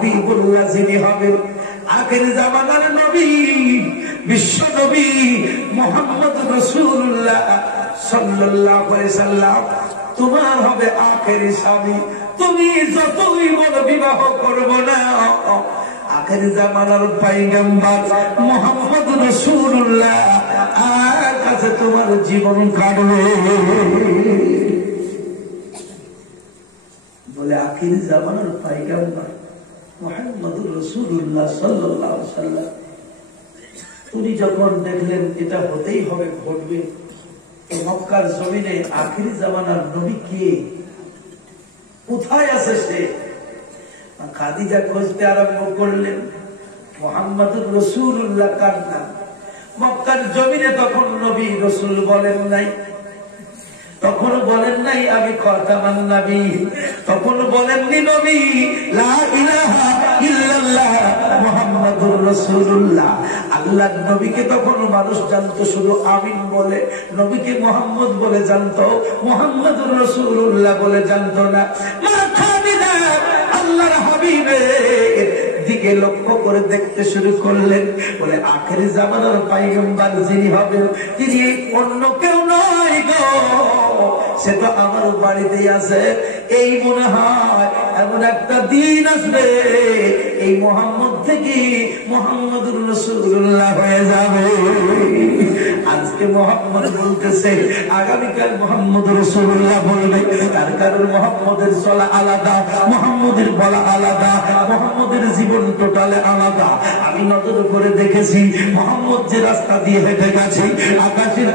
হাবিবুল্লাহ যিনি হবেন আখির জামানার নবী বিশ্ব নবী মুহাম্মদ রাসূলুল্লাহ সাল্লাল্লাহু আলাইহি সাল্লাম তোমার হবে আখেরি স্বামী। তুমি যতই বড় বিবাহ করবো না, আখেরি জামানার পয়গম্বর মুহাম্মদ রাসূলুল্লাহ আর কাছে তোমার জীবন কাটবে। বলে আখেরি জামানার পয়গম্বর মুহাম্মদ রাসূলুল্লাহ সাল্লাল্লাহু আলাইহি সাল্লাম উনি যখন দেখলেন এটা হতেই হবে, ঘটবে, মক্কার জমিনে আখিরি জামানার নবী কে, কোথায় আছে সে? খাদিজা খুঁজতে আরম্ভ করলেন মুহাম্মদুর রাসূলুল্লাহ কার নাম। মক্কার জমিনে তখন নবী রাসূল বলেন নাই, তখন বলেন নাই আমি খাতামান নবী, তখন বলেননি নবী লা ইলাহা ইল্লাল্লাহ মুহাম্মাদুর রাসূলুল্লাহ। আল্লাহর নবীকে তখন মানুষ জানতো শুধু আমিন বলে, নবীকে মুহাম্মদ বলে জানতো, মুহাম্মাদুর রাসূলুল্লাহ বলে জানতো না। মা খাদিজা আল্লাহর হাবিবের দিকে লক্ষ্য করে দেখতে শুরু করলেন, বলে আখেরি জামানার পয়গম্বর যিনি হবেন তিনি অন্য কেউ নয় গো, সে তো আমার বাড়িতেই আছে। এই মনে হয় এমন একটা দিন আসবে এই মুহাম্মদ থেকে মুহাম্মদুর রাসূলুল্লাহ হয়ে যাবে। আজকে মুহাম্মদ বলতেছে, আগামীকাল মুহাম্মদ রাসূলুল্লাহ বলবে, তার কারণ মুহাম্মদের চলা আলাদা, মুহাম্মদের বলা আলাদা, মুহাম্মদের জীবন টোটালে আলাদা। আমি নজর করে দেখেছি মুহাম্মদ যে রাস্তা দিয়ে হেঁটে গেছে, আকাশের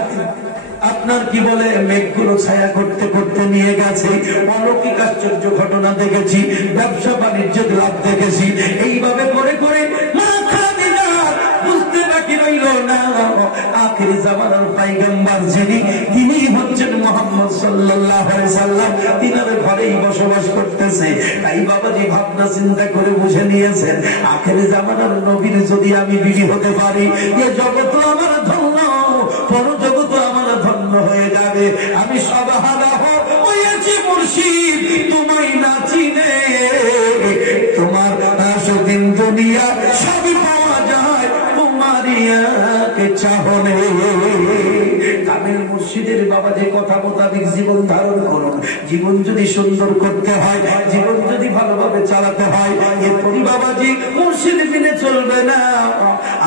আপনার কি বলে মেঘগুলো ছায়া করতে করতে নিয়ে গেছে, অলৌকিক আশ্চর্য ঘটনা দেখেছি, ব্যবসা বাণিজ্যের লাভ দেখেছি। এইভাবে করে করে বুঝতে বাকি রইল না আখিরি জামানার পয়গম্বর যিনি তিনি হচ্ছেন মুহাম্মদ সাল্লাল্লাহু আলাইহি সাল্লাম, তিনার ঘরেই বসবাস করতেছে। তাই বাবাজি ভাবনা চিন্তা করে বুঝে নিয়েছেন আখিরি জামানার নবীর যদি আমি বিবি হতে পারি, এ জগৎ আমার ধন্য, পরজগৎ আমার ধন্য হয়ে যাবে। আমি সব হারা হয়েছি মুর্শিদ তোমায় না চিনে, তোমার সেদিন দুনিয়া সবই পাওয়া যায় তোমারিয়াকে চাহনে। কামেল মুর্শিদের বাবা যে কথা মোতাবেক জীবন ধারণ করুন। জীবন যদি সুন্দর করতে হয়, জীবন যদি ভালোভাবে চালাতে হয়, এরপরই বাবাজি মুর্শিদ মেনে চলবে না।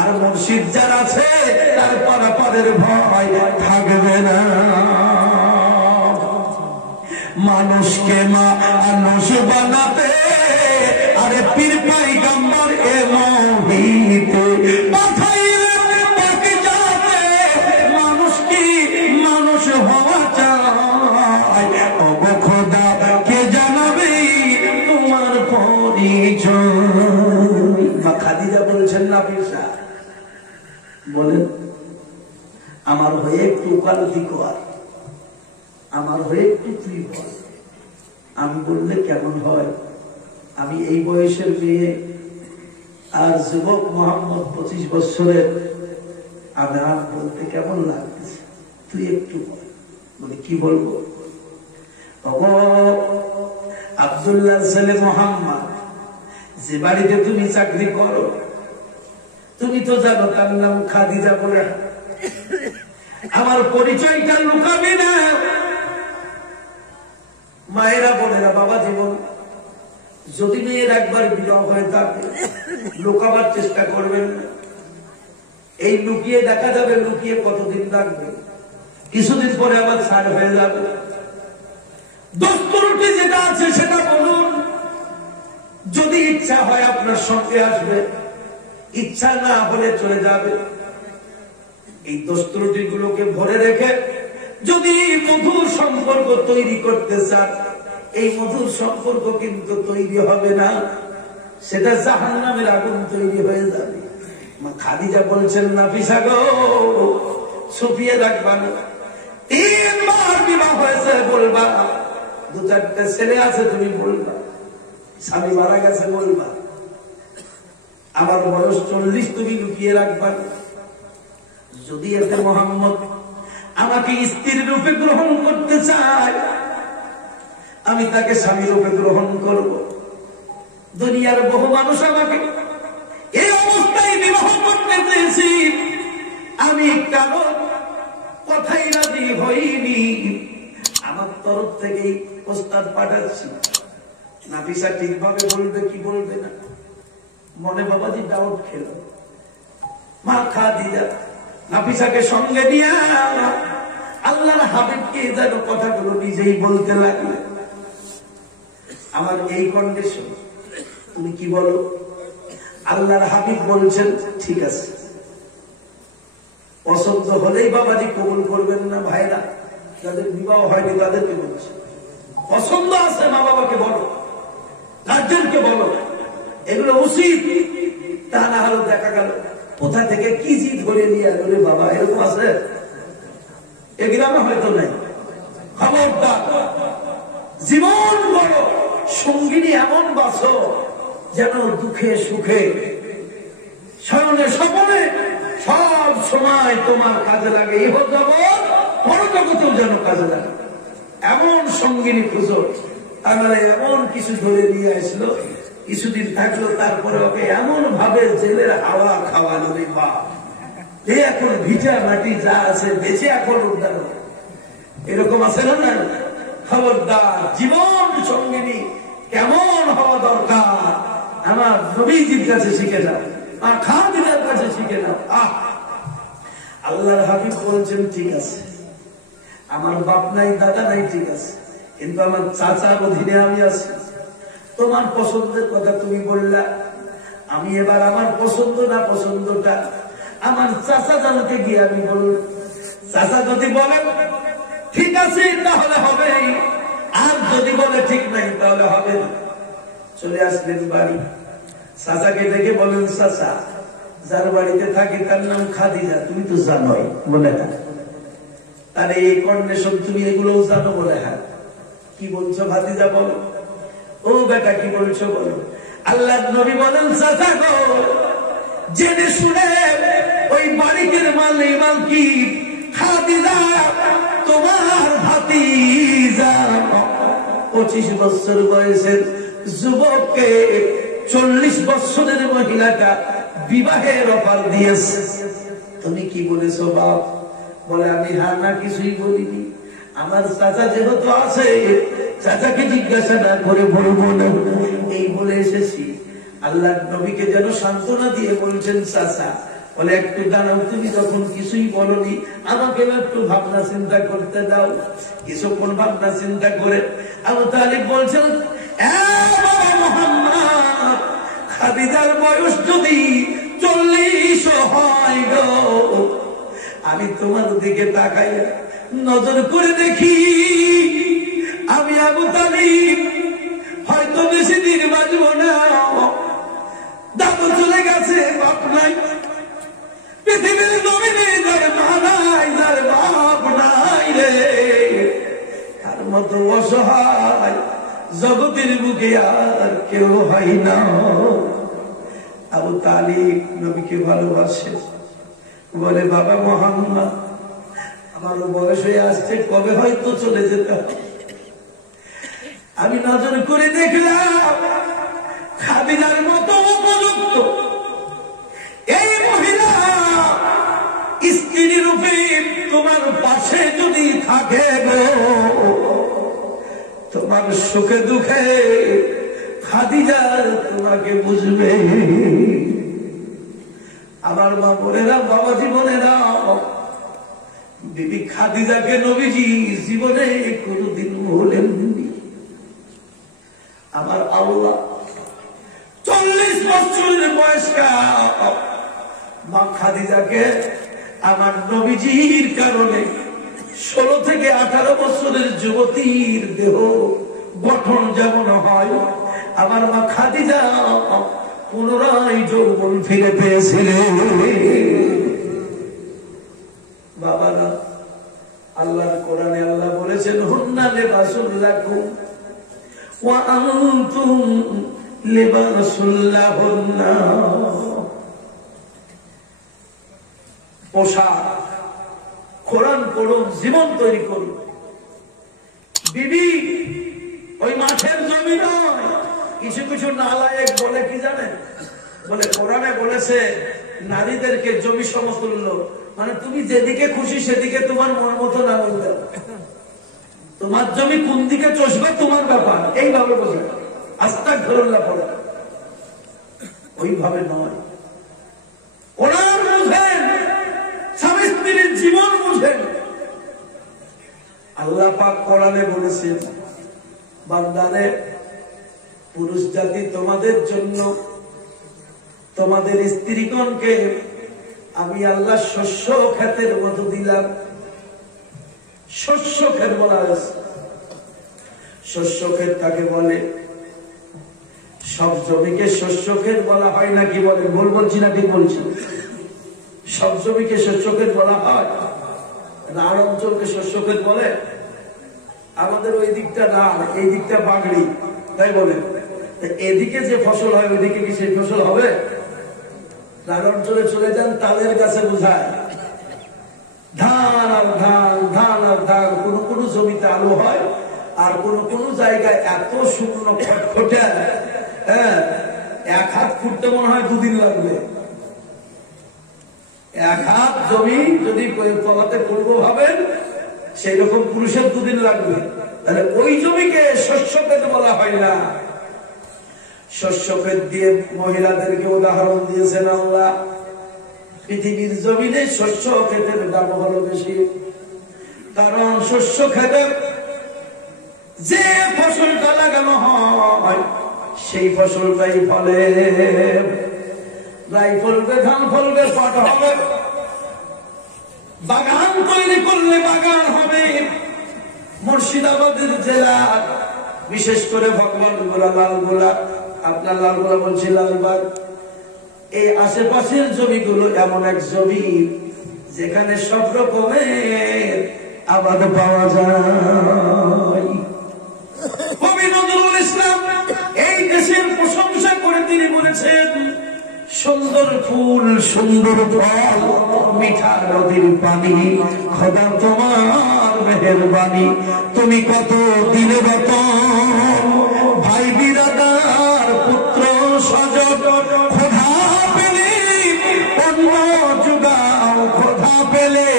আর মুর্শিদ যার আছে তার পারাপারের ভয় থাকবে না। মানুষকে মানুষ বানাতে আরে পীর পয়গম্বর এ মহিতে পাঠাইলেন তাকে যাতে মানুষ কি মানুষ হওয়া চায়। ওগো খোদা কে জানাবে তোমার পরিচয়। মা খাদিজা বলছেন না পিসা বলেন আমার হয়ে একটু উকালতি কর, আমার হয়ে একটু তুই বল। আমি বললে কেমন হয়? আমি এই বয়সের মেয়ে আর যুবক মোহাম্মদ 25 বছরের, আমার বলতে কেমন লাগতেছে, তুই একটু বল। বলে কি বলবো? আব্দুল্লাহ ছেলে মোহাম্মদ যে বাড়িতে তুমি চাকরি করো, তুমি তো জানো তার নাম খাদিজা বলে, আমার পরিচয়টা লুকাবি না। মায়েরা বোনেরা বাবা জীবন যদি মেয়ের একবার বিবাহ হয়ে থাকে লুকাবার চেষ্টা করবেন না। এই লুকিয়ে দেখা যাবে, লুকিয়ে কতদিন থাকবে, কিছুদিন পরে আবার ছাড় হয়ে যাবে। দস্তুরটি যেটা আছে সেটা বলুন, যদি ইচ্ছা হয় আপনার সঙ্গে আসবে, ইচ্ছা না হলে চলে যাবে। এই দস্তুরটি গুলোকে ভরে রেখে যদি মধুর সম্পর্ক তৈরি করতে চান, এই মধুর সম্পর্ক কিন্তু তৈরি হবে না, সেটা জাহান্নামের আগুন তৈরি হয়ে যাবে। মা খাদিজা বলছেন নাফিসা গো ছুপিয়ে রাখবা না, 3 বার বিবাহ হয়েছে বলবা, 2-4টে ছেলে আছে তুমি বলবা, স্বামী মারা গেছে বলবা, আমার বয়স 40 তুমি লুকিয়ে রাখবা। যদি এতে মোহাম্মদ আমাকে স্ত্রীর রূপে গ্রহণ করতে চায়, আমি তাকে স্বামী রূপে গ্রহণ করব। দুনিয়ার বহু মানুষ আমাকে এই অবস্থায় বিবাহ করতে চেয়েছি, আমি কারো কথাই রাজি হইনি। আমার তরফ থেকেই প্রস্তাব পাঠাচ্ছি। নাফিসা ঠিকভাবে বলবে কি বলবে না, মনে বাবাজি ডাউট খেল। মা খাদিজা নাফিসাকে সঙ্গে নিয়ে আল্লাহর হাবিবকে যেন কথাগুলো নিজেই বলতে লাগলে, আমার এই কন্ডিশন, তুমি কি বলো? আল্লাহর হাবিব বলছেন ঠিক আছে। পছন্দ হলেই বাবাজি কবুল করবেন না ভাইরা, যাদের বিবাহ হয়নি তাদেরকে বলছে, পছন্দ আছে মা বাবাকে বলো, গার্জেনকে বলো, এগুলো উচিত। তা না হলে দেখা গেল কোথা থেকে কি জি ধরে নিয়ে গেলে বাবা, এরকম আছে এ গ্রামে হয়তো নাই। খবরদার, জীবন বড়, সঙ্গিনী এমন বাসো যেন দুঃখে সুখে স্মরণে স্বপনে সব সময় তোমার কাজে লাগে, ইহ জগৎ বড় জগতেও যেন কাজে লাগে, এমন সঙ্গিনী খুঁজো। তাহলে এমন কিছু ধরে নিয়ে আসলো, কিছুদিন থাকলো, তারপরে ওকে এমন ভাবে জেলের হাওয়া খাওয়ালো রে বা, এখন ভিজা মাটি যা আছে বেঁচে এখন উদ্ধার। এরকম আছে না? না, খবরদার, জীবন সঙ্গিনী কেমন হওয়া দরকার আমার নবীজির কাছে শিখে যাও, আর খাদিজার কাছে শিখে নাও। আল্লাহর হাবিব বলছেন ঠিক আছে, আমার বাপ নাই দাদা নাই ঠিক আছে, কিন্তু আমার চাচার অধীনে আমি আছি। তোমার পছন্দের কথা তুমি বললা, আমি এবার আমার পছন্দ না পছন্দটা আমার চাচা জানতে গিয়ে আমি বলল, চাচা যদি বলেন ঠিক আছে তাহলে হবে, আর যদি বলে ঠিক নাই তাহলে হবে না। চলে আসলেন বাড়ি, চাচাকে ডেকে বলেন, চাচা যার বাড়িতে থাকি তার নাম খাদিজা, তুমি তো জানোই। বলে হ্যাঁ। তার এই কন্ডিশন তুমি এগুলো জানো? বলে হ্যাঁ। কি বলছো ভাতিজা বলো? ও বেটা কি বলছো বলো? আল্লাহর নবী বলেন, চাচা গো, জেনে শুনে ওই বাড়ির মালিক খাদিজা তোমার ভাতিজা 25 বছর বয়সের যুবককে 40 বছরের মহিলাটা বিবাহের অফার দিয়েছে। তুমি কি বলেছো বাপ? বলে আমি হ্যাঁ না কিছুই বলিনি, আমার চাচা যেহেতু আছে চাচাকে জিজ্ঞাসা না করে বলবো না, এই বলে এসেছি। আল্লাহ নবীকে যেন সান্ত্বনা দিয়ে বলছেন, চাচা বলে একটু দাঁড়াও, তুমি যখন কিছুই বলনি আমাকে একটু ভাবনা চিন্তা করতে দাও। কিছুক্ষণ ভাবনা চিন্তা করে আবু তালিব বলছেন, মুহাম্মদ, খাদিজার বয়স যদি 40 হয় গো, আমি তোমার দিকে তাকাইয়া নজর করে দেখি আমি আবু তালিব হয়তো বেশি দিন বাঁচব না, দাদু চলে গেছে, বাপ নাই পৃথিবীর জমিনে, যার মা নাই, যার বাপ নাই রে, তার মতো অসহায় জগতের বুকে আর কেউ হয় না। আবু তালিব নবীকে ভালোবাসে, বলে বাবা মুহাম্মদ, আমার বয়স হয়ে আসছে, কবে হয়তো চলে যেতে হবে। আমি নজর করে দেখলাম খাদিজার মতো উপযুক্ত এই মহিলা স্ত্রী রূপে তোমার পাশে যদি থাকে গো, তোমার সুখে দুঃখে খাদিজা তোমাকে বুঝবে। আমার মা বোনেরা, বাবা জীবনেরা, বিবি খাদিজাকে নবীজি জীবনে কোনদিন ভুলেননি। আমার আল্লাহ 40 বছরের বয়স্কা মা খাদিজাকে আমার নবীজির কারণে 16 থেকে 18 বছরের যুবতীর দেহ গঠন যেমন হয়, আমার মা খাদিজা পুনরায় যৌবন ফিরে পেয়েছিলেন। বাবারা, আল্লাহর কোরআনে আল্লাহ বলেছেন, হুন্না লিবাসুল লাকুম ওয়া আনতুম লিবাসুল লাহুন্না। পোশাক, কোরআন পড়ুন, জীবন তৈরি করুন। বিবি ওই মাঠের জমি নয়, কিছু কিছু নালায়েক বলে কি জানেন, বলে কোরআনে বলেছে নারীদেরকে জমি সমতুল্য, মানে তুমি যেদিকে খুশি সেদিকে তোমার মন মতো না বলতে, তোমার জমি কোন দিকে চষবে তোমার ব্যাপার, এইভাবে বোঝে। আস্তাগফিরুল্লাহ পড়ে, ওইভাবে নয়। কোরআন বুঝেন, স্বামী স্ত্রীর জীবন বুঝেন। আল্লাহ পাক কোরআনে বলেছেন, বান্দারে পুরুষ জাতি তোমাদের জন্য তোমাদের স্ত্রীগণকে আমি আল্লাহ শস্য ক্ষেতের মতো দিলাম। শস্য ক্ষেত বলা হয়েছে। শস্য ক্ষেত কাকে বলে? সব জমিকে শস্য ক্ষেত বলা হয় নাকি বলে? ভুল বলছি না ঠিক বলছি? সব জমিকে শস্য ক্ষেত বলা হয়? রাঢ় অঞ্চলকে শস্য ক্ষেত বলে? আমাদের ওই দিকটা না, এই দিকটা বাগড়ি, তাই বলে। এদিকে যে ফসল হয় ওইদিকে কি সেই ফসল হবে? রাঢ় অঞ্চলে চলে যান, তালের গাছে বোঝায় ধান আর ধান, ধান আর ধান। কোন কোন জমিতে আলু হয়, আর কোন কোন জায়গায় এত শুকনো খটখটে, হ্যাঁ, 1 হাত ফুটতে মনে হয় 2 দিন লাগবে। 1 হাত জমি যদি তলাতে করবো ভাবেন, সেই রকম পুরুষের 2 দিন লাগবে। তাহলে ওই জমিকে শস্য ক্ষেত বলা হয় না। শস্য ক্ষেত দিয়ে মহিলাদেরকে উদাহরণ দিয়েছেন আল্লাহ। পৃথিবীর জমিনে শস্য ক্ষেতের দাম হলো বেশি, কারণ শস্য ক্ষেতে যে ফসলটা লাগানো হয় সেই ফসলটাই ফলে। রাই ফলবে, ধান ফলবে, পাট হবে। বাগান তৈরি করলে বাগান হবে। মুর্শিদাবাদের জেলা, বিশেষ করে ভগবানগোলা, লালগোলা, আপনার লালগোলা বলছি, লালবাগ, এই আশেপাশের জমিগুলো এমন এক জমি যেখানে সব রকমের আবাদ পাওয়া যায়। কবি নজরুল ইসলাম এই দেশের প্রশংসা করে তিনি বলেছেন, সুন্দর ফুল, সুন্দর ফল, মিঠা নদীর পানি, খোদা তোমার মেহেরবানি। তুমি কত দিলে বেতন, ভাই বিরাদার, পুত্র স্বজন, খোদা পেলে অন্ন জুগাও, খোদা পেলে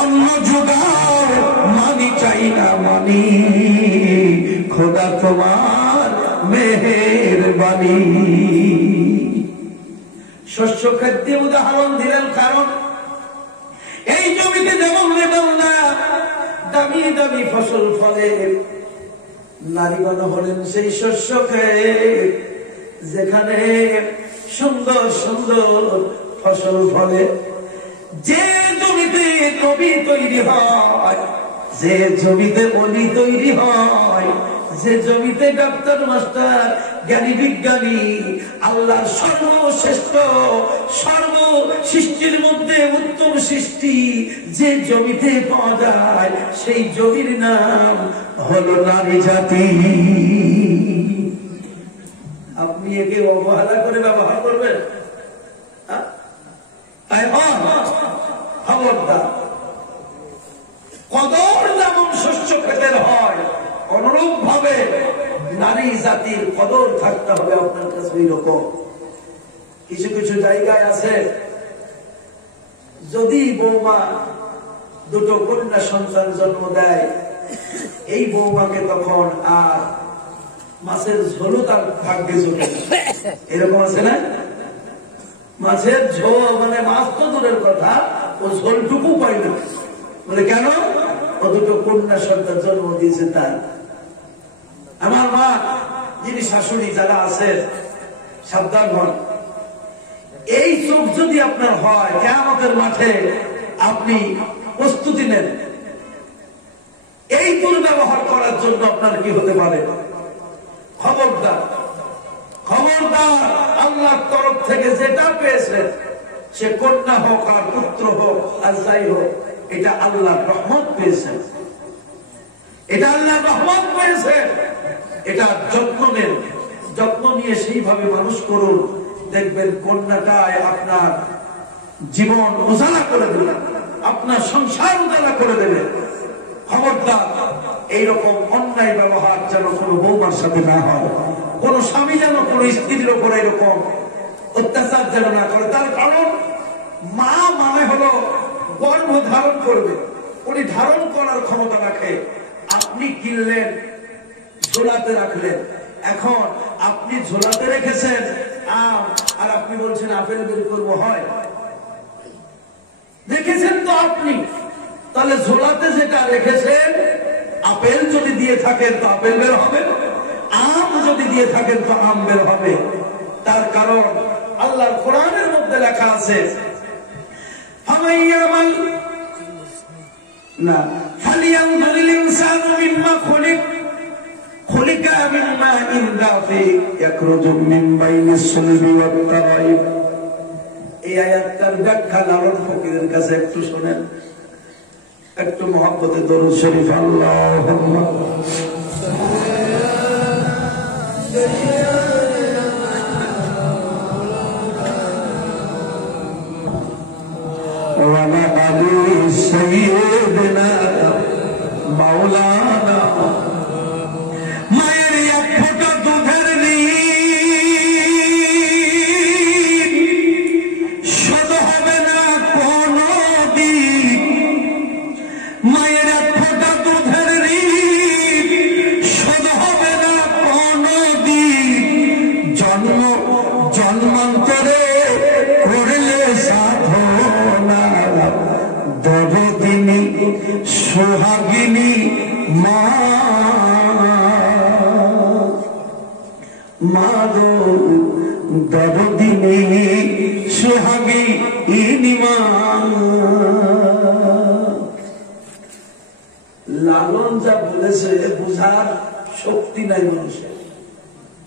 অন্ন জুগাও, মানি চাই না মানি, খোদা তোমার মেহেরবানি। শস্য খাদ্যে উদাহরণ দিলেন, কারণ এই জমিতে যেমন না দামি দামি ফসল ফলে, নারীগণ হলেন সেই শস্য ক্ষেত যেখানে সুন্দর সুন্দর ফসল ফলে। যে জমিতে নবী তৈরি হয়, যে জমিতে অলি তৈরি হয়, যে জমিতে ডাক্তার, মাস্টার, জ্ঞানী, বিজ্ঞানী, আল্লাহর সর্বশ্রেষ্ঠ, সর্ব সৃষ্টির মধ্যে উত্তম সৃষ্টি যে জমিতে পাওয়া যায়, সেই জমির নাম হলো নারী জাতি। আপনি একে অবহেলা করে ব্যবহার করবেন? খবরদার। কদর যেমন শস্য ক্ষেতের হয়, অনুরূপ ভাবে নারী জাতির কদর থাকতে হবে আপনার কাছে। ওই রকম কিছু কিছু জায়গায় আছে, যদি বৌমা 2 কন্যা সন্তান জন্ম দেয়, এই বৌমাকে তখন আর মাছের ঝোলও তার ভাগ্যে জমে। এরকম আছে না? মাছের ঝোল, মানে মাছ তো দূরের কথা, ও ঝোলটুকু পায় না। বলে কেন? ও 2 কন্যা সন্তান জন্ম দিয়েছে তাই। আমার মা, যিনি শাশুড়ি যারা আছে, সাবধান হন। এই চোখ যদি আপনার হয়, কিয়ামতের মাঠে আপনি প্রস্তুতি নেন। এই দুর্ব্যবহার করার জন্য আপনার কি হতে পারে? খবরদার, খবরদার। আল্লাহর তরফ থেকে যেটা পেয়েছে, সে কন্যা হোক আর পুত্র হোক আর যাই হোক, এটা আল্লাহর রহমত পেয়েছে, এটা আল্লাহর রহমত পেয়েছে। এটা যত্ন নেন, যত্ন নিয়ে সেইভাবে মানুষ করুন। দেখবেন কন্যাটায় আপনার জীবন উজালা করে দেবে, আপনার সংসার উজালা করে দেবে। খবরদার, এইরকম অন্যায় ব্যবহার যেন কোনো বৌমার সাথে না হয়। কোন স্বামী যেন কোন স্ত্রীর উপর এরকম অত্যাচার যেন না করে। তার কারণ মা মানে হলো গর্ভ ধারণ করবে, উনি ধারণ করার ক্ষমতা রাখে। আপনি কিনলেন, ঝোলাতে রাখলেন, এখন আপনি ঝোলাতে রেখেছেন আম, আর আপনি বলছেন আপেল বের করবো, হয়? রেখেছেন তো আপনি, তাহলে ঝোলাতে যেটা রেখেছেন আপেল যদি দিয়ে থাকেন তো আপেল বের হবে, আম যদি দিয়ে থাকেন তো আম বের হবে। তার কারণ আল্লাহর কোরআনের মধ্যে লেখা আছে না ফালিয়ানজুরিল ইনসানু মিম্মা খুলিকা মিন মাইন দাফিক ইয়াখরুজু মিন বাইনিস সুলবি ওয়াত তারাইব। এই আয়াতটার ব্যাখ্যা লালন ফকিরের কাছে একটু শুনেন, একটু মহব্বতে দরুদ শরীফ আল্লাহুম্মা ওয়া আলা আলি সাইয়্যিদিনা মাওলানা। মায়ের এক ফোঁটা দুধের ঋণ শোধ হবে না কোনদিন, মায়ের এক ফোঁটা দুধের ঋণ শোধ হবে না কোনদিন। জন্ম জন্মান্তরে করলে সাধনা দরদিনী সোহাগিনী মা, মাগো দরদিনী সোহাগিনী মা। লালন যা বলেছে বুঝার শক্তি নাই মানুষের,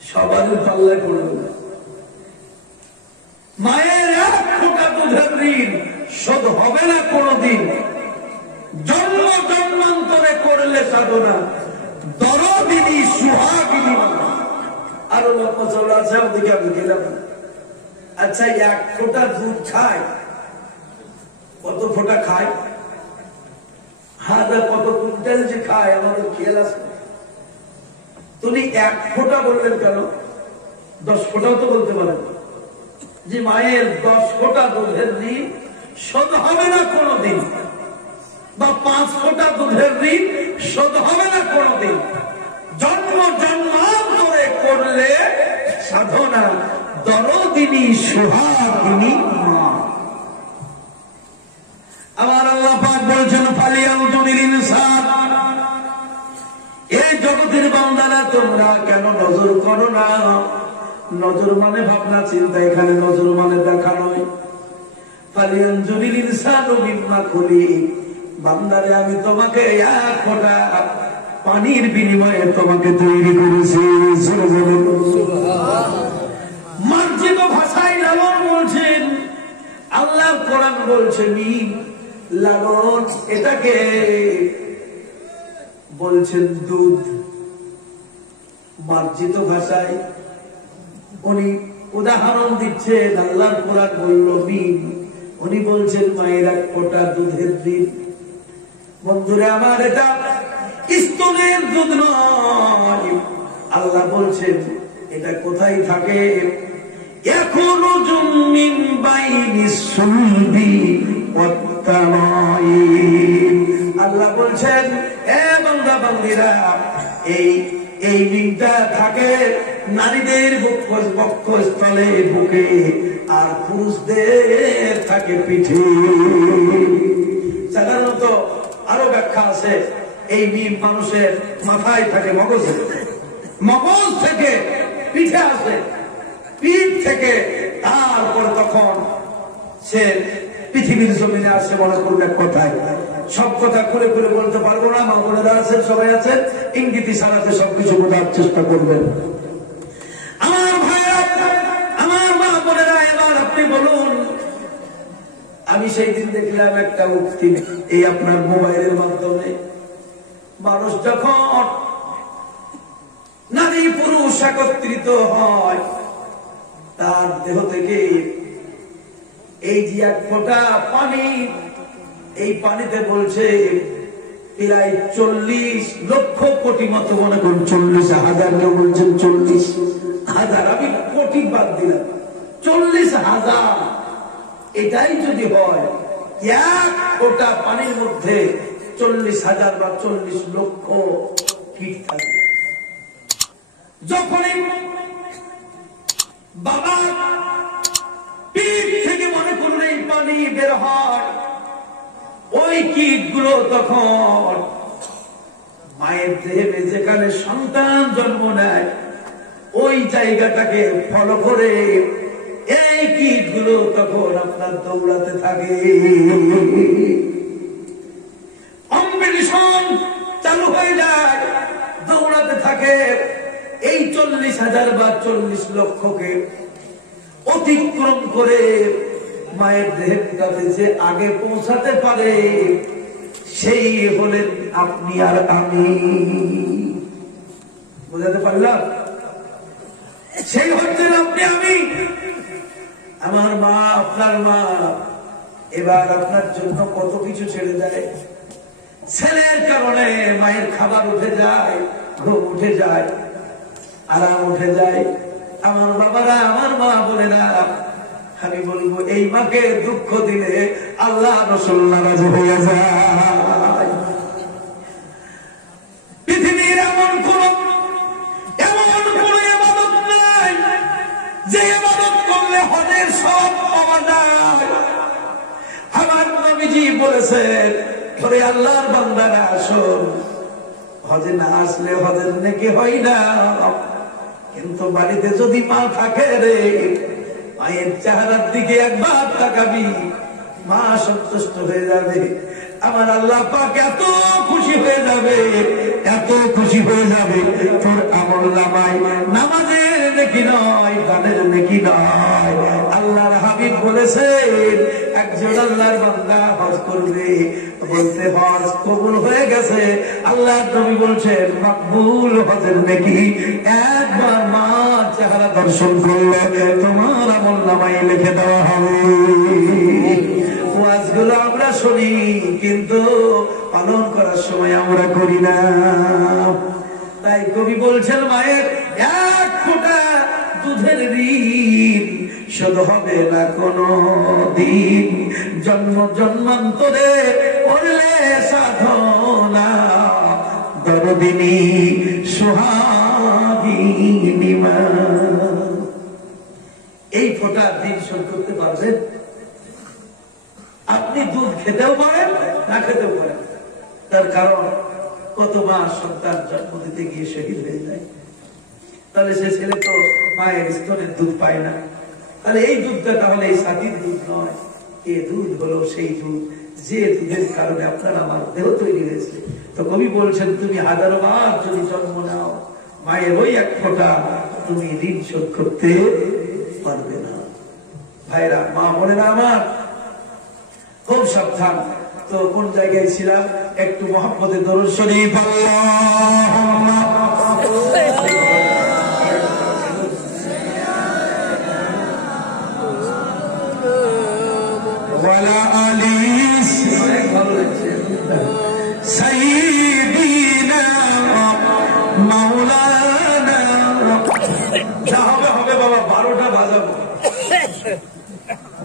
সবারই পাল্লায় পড়বে না। মায়ের এক ফোঁটা দুধের ঋণ শোধ হবে না কোনদিন, জন্ম জন্মান্তরে করলে সাধনা দরদিনী সুহাগিনী মা। আরো লক্ষ্য চলে আছে, ওদিকে আমি গেলাম। আচ্ছা, এক ফোঁটা দুধ খায়, কত ফোঁটা খায়? হাজার কত কুইন্টাল যে খায় আমাদের খেয়াল আছে? তুমি এক ফোঁটা বললেন কেন? 10 ফোঁটাও তো বলতে পারেন যে মায়ের 10 ফোঁটা দুধের ঋণ শোধ হবে না কোনদিন, বা 5 ফোঁটা দুধের ঋণ শোধ হবে না কোনদিন। জন্ম জন্মান্তরে করলে সাধনা দরদিনী সুহাগিনী মা। আমার আল্লাহ পাক বলছেন ফালিয়ানজুরিল ইনসান, এই জগতের বান্দারা তোমরা কেন নজর করো না? নজর মানে ভাবনা চিন্তা, এখানে নজর মানে দেখা নয়। ফালিয়ানজুরিল ইনসানু মিম্মা খুলিক, বান্দারে আমি তোমাকে এক ফোঁটা পানির বিনিময়ে তোমাকে তৈরি করেছি। মার্জিত ভাষায় লালন বলছেন, আল্লাহ কোরআন বলছেন লালন এটাকে বলছেন দুধ। মার্জিত ভাষায় উনি উদাহরণ দিচ্ছেন, আল্লাহর কোরআন বলল মিন, উনি বলছেন মায়ের এক ফোঁটা দুধের ঋণ। বন্ধুরা আমার, এটা স্তনের দুধ নয়। আল্লাহ বলছেন এটা কোথায় থাকে? এখনো জমিন বাইনি সুলবি ওয়াত তারাইব। আল্লাহ বলছেন এ বান্দা বান্দীরা, এই লিঙ্কটা থাকে নারীদের বক্ষস্থলে, বুকে, আর পুরুষদের থাকে পিঠে। সাধারণত আরো ব্যাখ্যা আছে, এই মিম মানুষের মাথায় থাকে, মগজে, মগজ থেকে পিঠে আসে, পিঠ থেকে তারপর তখন সে পৃথিবীর জমিনে আসে। মনে করবে কথায়, সব কথা খুলে খুলে বলতে পারবো না, মা বোনেরা আছেন, সবাই আছেন, ইঙ্গিতি ছাড়াতে সবকিছু বোঝার চেষ্টা করবেন। আমার ভাইরা, আমার মা বোনেরা, এবার আপনি বলুন, আমি সেই দিন দেখলাম একটা উক্তি এই আপনার মোবাইলের মাধ্যমে, মানুষ যখন নারী পুরুষ একত্রিত হয়, তার দেহ থেকে এই যে এক ফোঁটা পানি, এই পানিতে বলছে প্রায় 40 লক্ষ কোটি মতো, মনে করুন 40,000, কেউ বলছেন 40,000, আমি কোটি বাদ দিলাম, 40,000। এটাই যদি হয়, 1 ফোঁটা পানির মধ্যে 40,000 বা 40 লক্ষ কীট থাকে। যখনই বাবা পিঠ থেকে মনে করুন এই পানি বের হয়, ওই কীটগুলো তখন মায়ের দেহে যেখানে সন্তান জন্ম নেয় ওই জায়গাটাকে ফলো করে এই কীটগুলো তখন আপনার দৌড়াতে থাকে, কম্পিটিশন চালু হয়ে যায়, দৌড়াতে থাকে। এই 40,000 বা 40 লক্ষকে অতিক্রম করে মায়ের দেহের কাছে যে আগে পৌঁছাতে পারে সেই হলেন আপনি আর আমি। বুঝাতে পারলাম? সেই হচ্ছেন আপনি আমি। আমার মা, আপনার মা এবার আপনার জন্য কত কিছু ছেড়ে দেয়। ছেলের কারণে মায়ের খাবার উঠে যায়, ঘুম উঠে যায়, আরাম উঠে যায়। আমার বাবারা, আমার মা বোনেরা, আমি বলবো এই মাকে দুঃখ দিলে আল্লাহ রাসূল নারাজ হয়ে যায়। পৃথিবীর এমন কোন ইবাদত নাই যে ইবাদত করলে হজের সওয়াব পাওয়া যায়। আমার নবীজি বলেছেন, ওরে আল্লাহর বান্দারা আসুন, হজে না আসলে হজের নেকি হয় না, কিন্তু বাড়িতে যদি মা থাকে রে, মায়ের চেহারার দিকে একবার তাকাবি, মা সন্তুষ্ট হয়ে যাবে। আমার আল্লাহ পাক এত খুশি হয়ে যাবে, এত খুশি হয়ে যাবে, তোর আমল নামায় নামাজের নেকি নয়, গানের নেকি নয়। আল্লাহর হাবিব বলেছেন, একজন আল্লাহর বান্দা হজ করবে, বলতে হজ কবুল হয়ে গেছে। আল্লাহর নবী বলছেন, মাকবুল হজের নেকি একবার মা চেহারা দর্শন করলে তোমার আমল নামায় লিখে দেওয়া হবে। ওয়াজগুলো আমরা শুনি, কিন্তু পালন করার সময় আমরা করি না। তাই কবি বলছেন, মায়ের 1 ফোঁটা দুধের ঋণ শোধ হবে না কোনো দিন, জন্ম জন্মান্তরে করলে সাধনা, দরদিনী সোহাগিনী মা। এই ফোঁটা দিন শোধ করতে পারবেন? আপনি দুধ খেতেও পারেন, না খেতেও পারেন। তার কারণ কত মা সন্তান জন্ম দিতে গিয়ে শহীদ হয়ে যায়, তাহলে সে ছেলে তো মায়ের স্তনের দুধ পায় না। তাহলে এই দুধটা তাহলে এই সাথীর দুধ নয়, এই দুধ হলো সেই দুধ যে দুধের কারণে আপনার আমার দেহ তৈরি হয়েছে। তো কবি বলছেন, তুমি 1000 বার যদি জন্ম নাও, মায়ের ওই 1 ফোঁটা তুমি ঋণ শোধ করতে পারবে না। ভাইরা, মা বোনেরা আমার, খুব সাবধান। তো কোন জায়গায় ছিলাম? একটু মুহাম্মদে দরুদ শরীফ আল্লাহুম্মা ওয়ালা আলি সাইয়্যিদিনা মাওলানা। যা হবে হবে বাবা, 12টা বাজাবো।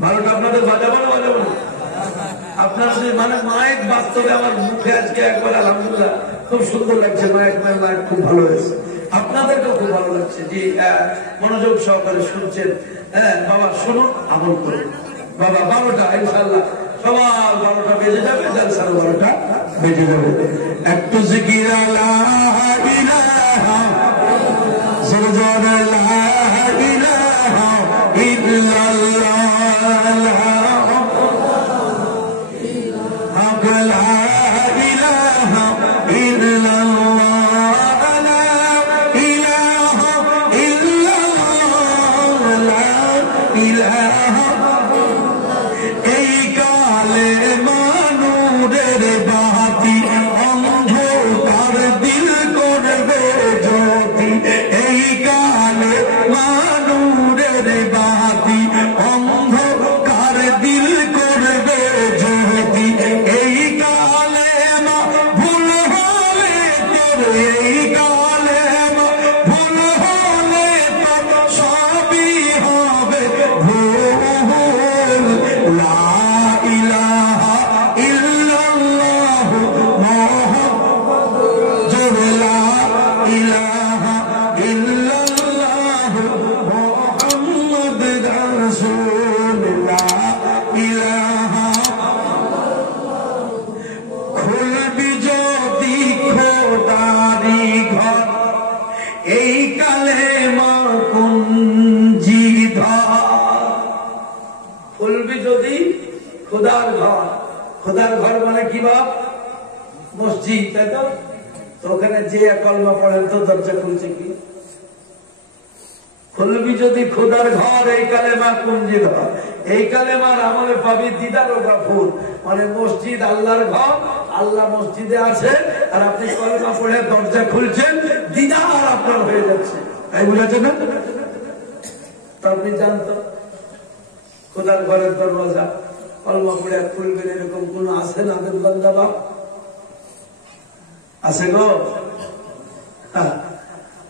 12টা আপনাদের বাজাবো না? বাজাবো না? আপনার মানে মায়ের বাস্তবে আমার মুখে আজকে একবার আলহামদুলিল্লাহ খুব সুন্দর লাগছে, মায়ের খুব ভালো হয়েছে, আপনাদেরকেও খুব ভালো লাগছে। যে মনোযোগ সহকারে শুনছেন। হ্যাঁ বাবা, শুনুন, আমল করুন। বাবা 12টা ইনশাআল্লাহ সবার 12টা বেজে যাবে, জালসার 12টা বেজে যাবে। একটু জিকির লা ইলাহা ইল্লাল্লাহ, লা ইলাহা ইল্লাল্লাহ, ভুল যদি খোদার ঘর, খোদার ঘর মানে কি বাপ? মসজিদ, তাই তো? তো ওখানে যে কলমা পড়েন তো দরজা খুলছে কি? খুলবি যদি খোদার ঘর, এই কালেমা কুঞ্জি ঘর, এই কালেমার আমলে পাবি দিদার ও গাফুর, মানে মসজিদ আল্লাহর ঘর, আল্লাহ মসজিদে আছে, আর আপনি কলমা পড়ে দরজা খুলছেন, দিদার আপনার হয়ে যাচ্ছে। তাই বুঝাচ্ছে না? তো আপনি জানতো খোদার ঘরের দরওয়াজা কলমা পড়ে খুলবেন, এরকম কোন আছে না? বান্দা বাপ আছে গো?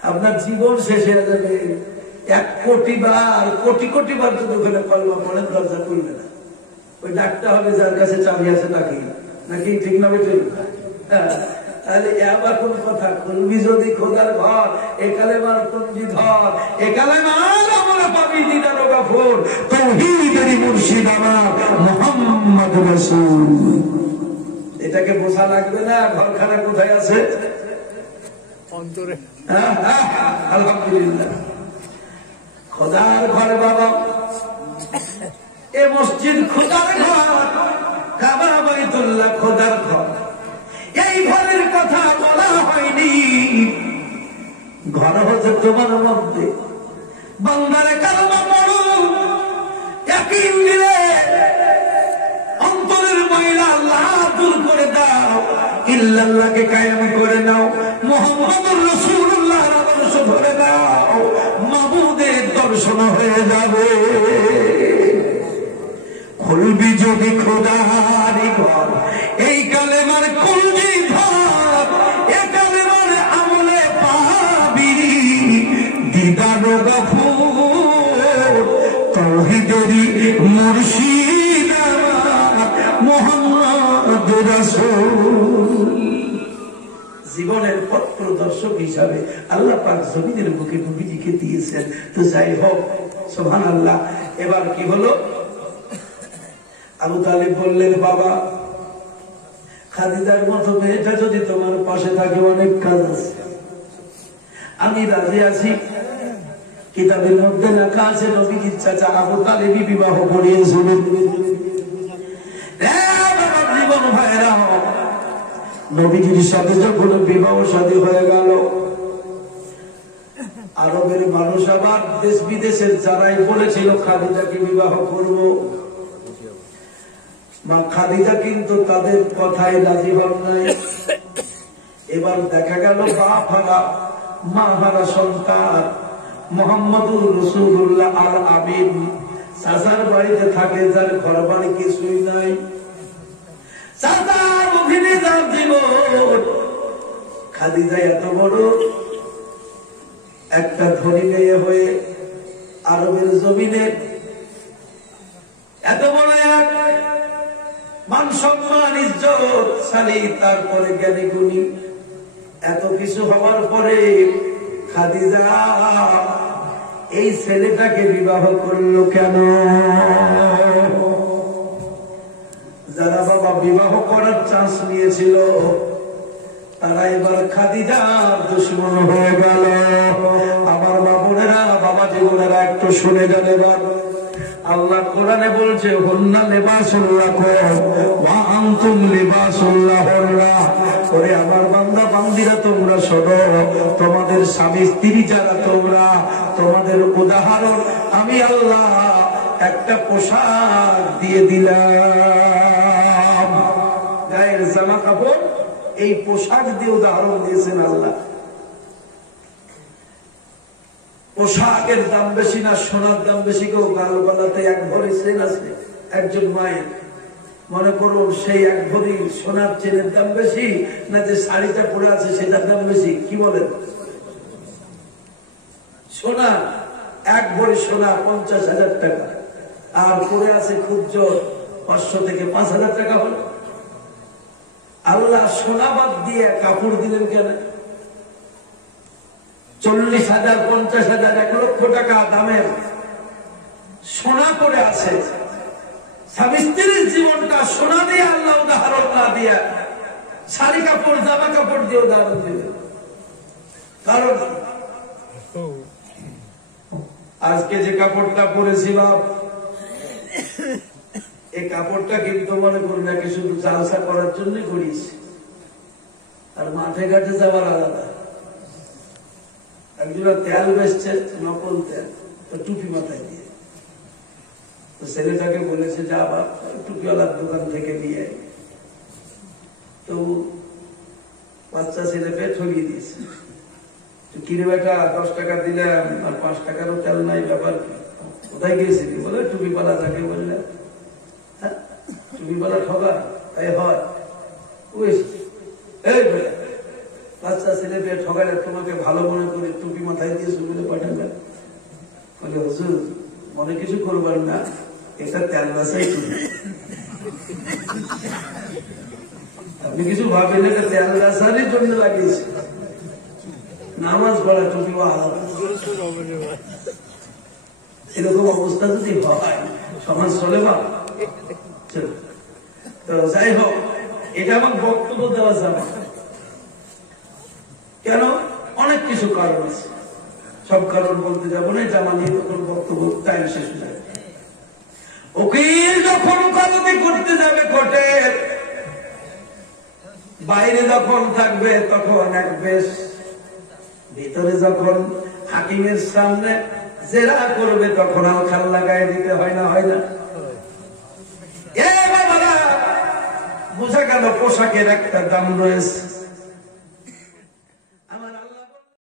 আপনার জীবন শেষ হয়ে যাবে। 1 কোটি বার, কোটি কোটি বার যদি ওখানে কলমা পড়েন দরজা খুলবে না। ওই ডাকতে হবে যার কাছে চাবি আছে তাকে, নাকি? ঠিক না বেটে? তাহলে আবার কোন কথা? খুলবি যদি খোদার ঘর, এ কালেমার কুঞ্জি ধর, এ কালেমার আমলে পাবি দিদার ও গাফুর, তাওহীদেরই মুর্শিদ আমার মুহাম্মদ রাসূল। এটাকে বোঝা লাগবে না? ঘরখানা কোথায় আছে? অন্তরে। আলহামদুলিল্লাহ, খোদার ঘর বাবা, এ মসজিদ খোদার ঘর, কাবা বাইতুল্লাহ খোদার ঘর। এই ঘরের কথা বলা হয়নি। ঘর হচ্ছে তোমার মধ্যে। বান্দারে কালমা পড়ো, ইয়াকিন দিলে অন্তরের ময়লা আল্লাহ দূর করে দাও, ইল্লাল্লাহকে কায়েম করে নাও, মুহাম্মদুর রাসূলুল্লাহর আদর্শ ধরে দাও, মাবুদের দর্শন হয়ে যাবে। খুলবি যদি খোদার ঘর, এই কালেমার কুঞ্জি ধর, এ কালেমার আমলে পাবি দিদার ও গাফুর, তাওহীদেরই মুর্শিদ আমার মুহাম্মদ রাসূল। জীবনের পথ প্রদর্শক হিসাবে আল্লাহ পাক জমিনের বুকে নবীজিকে দিয়েছেন। তো যাই হোক, সুবহানাল্লাহ। এবার কি হলো? আবু তালিব বললেন, বাবা, খাদিজার মতো মেয়েটা যদি তোমার পাশে থাকে, অনেক কাজ আছে, আমি রাজি আছি। কিতাবের মধ্যে লেখা আছে নবীজির চাচা আবু তালিবই বিবাহ করিয়েছিলেন। জীবন ভাইরা, নবীজির সাথে যখন বিবাহ শাদী হয়ে গেল, আরবের মানুষ আবার দেশ বিদেশের যারাই বলেছিল খাদিজাকে বিবাহ করব, মা খাদিজা কিন্তু তাদের কথায় রাজি হন নাই। এবার দেখা গেল বাপ হারা মা হারা সন্তান মুহাম্মদুর রাসূলুল্লাহ আল আমিন চাচার বাড়িতে থাকে, যার ঘর বাড়ি কিছুই নাই। চাচার অধীনে যার জীবন। খাদিজা এত বড় একটা ধনী মেয়ে হয়ে আরবের জমিনে এত বড় এক মান সম্মান ইজ্জত শালী, তারপরে জ্ঞানী গুণী, এত কিছু হওয়ার পরে খাদিজা এই ছেলেটাকে বিবাহ করলো কেন? যারা বাবা বিবাহ করার চান্স নিয়েছিল, তারা এবার খাদিজার দুশমন হয়ে গেল। আমার মা বোনেরা, বাবা জীবনেরা, একটু শুনে যান। এবার আল্লাহ কোরআনে বলছে, হুন্না লিবাসুল লাকুম ওয়া আনতুম লিবাসুল লাহুন্না। ওরে আমার বান্দা বান্দিরা, তোমরা শোনো, তোমাদের স্বামী স্ত্রী যারা তোমরা, তোমাদের উদাহরণ আমি আল্লাহ একটা পোশাক দিয়ে দিলাম। গায়ের জামা কাপড়, এই পোশাক দিয়ে উদাহরণ দিয়েছেন আল্লাহ। পোশাকের দাম বেশি না সোনার দাম বেশি? কেউ গাল গলাতে 1 ভরি চেন আছে একজন মায়ের, মনে করুন সেই 1 ভরি সোনার চেনের দাম বেশি না যে শাড়িটা পরে আছে সেটার দাম বেশি? কি বলেন? সোনা, 1 ভরি সোনা 50,000 টাকা, আর পরে আছে খুব জোর 500 থেকে 5,000 টাকা হলো। আল্লাহ সোনা বাদ দিয়ে কাপড় দিলেন কেন? 40,000, 50,000, 1 লক্ষ টাকা দামের সোনা পড়ে আছে। স্বামী স্ত্রীর জীবনটা সোনা দিয়ে আল্লাহ উদাহরণ না দিয়া শাড়ি কাপড় জামা কাপড় দিয়ে উদাহরণ দিলেন। কারণ আজকে যে কাপড়টা পরেছি বাপ, এই কাপড়টা কিন্তু মনে করি নাকি শুধু জালসা করার জন্য করিস, আর মাঠে ঘাটে যাওয়ার আলাদা। একজনা তেল বেচছে, নকল তেল, টুপি মাথায় দিয়ে। তো ছেলেটাকে বলেছে যা বাপ টুপিওয়ালার দোকান থেকে নিয়ে আয়। তো বাচ্চা ছেলেকে ঠকিয়ে দিয়েছে, কিনে বেটা 10 টাকা দিলে আর 5 টাকারও তেল নাই, ব্যাপার কি, কোথায় গিয়েছিলি? বলে টুপিওয়ালা তাকে বললে, টুপিওয়ালা ঠকা, তাই হয়। এই বেটা বাচ্চা ছেলে পেয়ে ঠকালে তোমাকে ভালো মনে করে টুপি মাথায় দিয়েছে বলে পাঠাবেন? বলে হুজুর মনে কিছু করবেন না, এটা তেল বাসাই টুপি, আপনি কিছু ভাবেন, এটা তেল বাসারই জন্য লাগিয়েছে, নামাজ পড়া টুপি আলাদা। এরকম অবস্থা যদি হয় সমাজ চলে বা? তো যাই হোক, এটা আমার বক্তব্য দেওয়া যাবে কেন, অনেক কিছু কারণ আছে, সব কারণ বলতে যাবো না, জামা নিয়ে তখন বক্তব্য টাইম শেষ হয়ে যাবে। উকিল যখন কাজে করতে যাবে কোর্টে, বাইরে যখন থাকবে তখন এক বেশ, ভিতরে যখন হাকিমের সামনে জেরা করবে তখন আলখাল লাগাই দিতে হয় না, হয় না? এ বাবারা, বোঝা গেল পোশাকের একটা দাম রয়েছে।